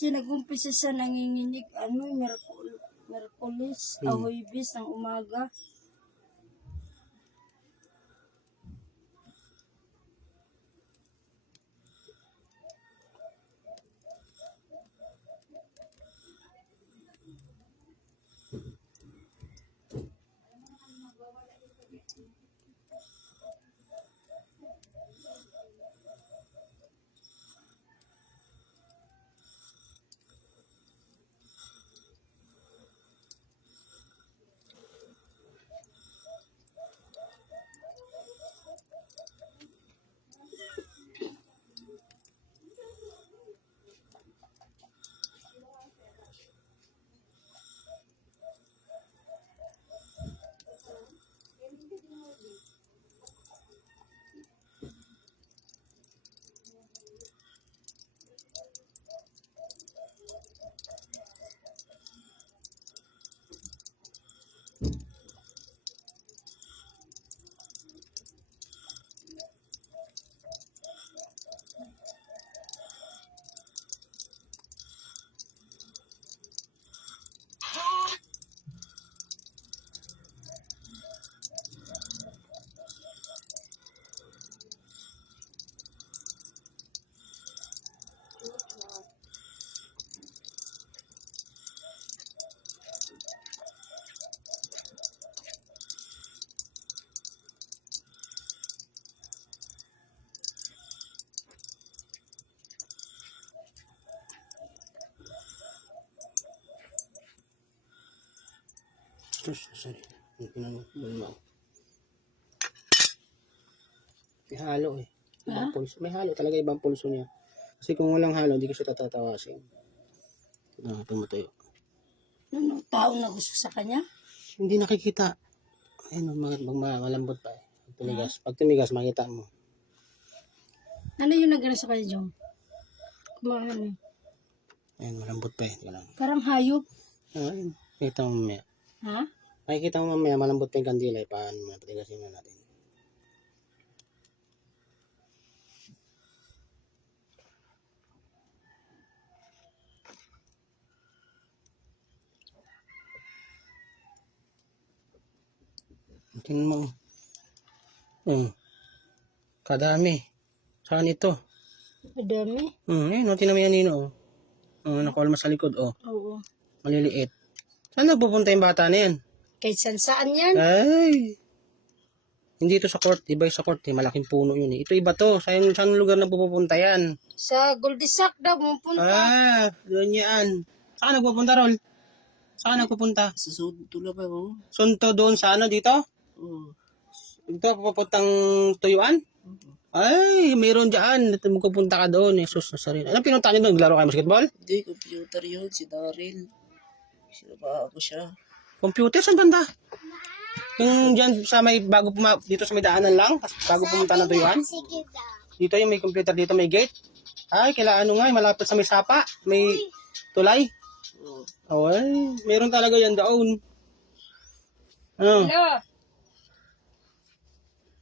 Kasi nag-umpisa siya nanginginig, Merkulis, Huwebes ng umaga. Sorry. May halo eh. Ibang pulso. May halo talaga ibang pulso niya. Kasi kung walang halo, hindi ko siya tatatawasin. Tumatayo. Ano, tao na gusto sa kanya? Hindi nakikita. Ayun, malambot pa eh. Pag tumigas, makita mo. Ano yung nagano sa kanya, Jom? Kumahan. Ayun, malambot pa eh. Lang. Parang hayop. Ayun, makita mo mamaya. Ha? Makikita mo mamaya, malambot pa yung kandila eh. Paano mo, patigasin na natin. Tingnan mo. Kadami. Saan ito? Madami. Ayun, tingnan mo yan, Nino. Nakuha sa likod, Oo. maliliit. Saan nagpupunta yung bata na yan? Kahit saan yan? Ay! Hindi ito sa court. Iba yung sa court eh. Malaking puno yun eh. Ito iba to. Saan lugar na pupunta yan? Sa Goldisak daw, pupunta. Doon yan. Saan nagpupunta, Rol? Saan nagpupunta? Sa Sunto lang ako. Sunto doon sa dito? Oo. Ito, papuntang tuyuan? Ay, meron dyan. Ito, magpupunta ka doon. Jesus na sarili. Anong pinunta niyo doon? Naglaro kayo basketball? Hindi, computer yun. Si Daryl. Sinaba ako siya. Computer? Saan banda? Yung dyan sa may dito sa may daanan lang? Bago pumunta ng tuyuan? Dito yung may computer dito, may gate. Ay, malapit sa may sapa. May tulay. Oo. Ay, meron talaga yan doon. Hello?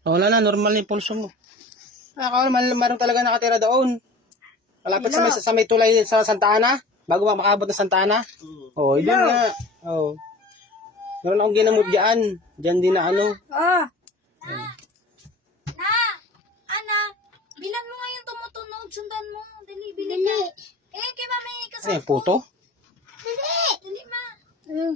Wala na, normal na yung pulso mo. Meron talaga nakatira doon. Malapit sa may tulay sa Santa Ana. Bago makabot ng Santa Ana. Doon nga. Meron akong ginamot dyan. Dyan din na Bilan mo nga yung tumutunog. Sundan mo. Dali, bilan ka. Kay mami kasi. Puto? Dali, ma. Ano?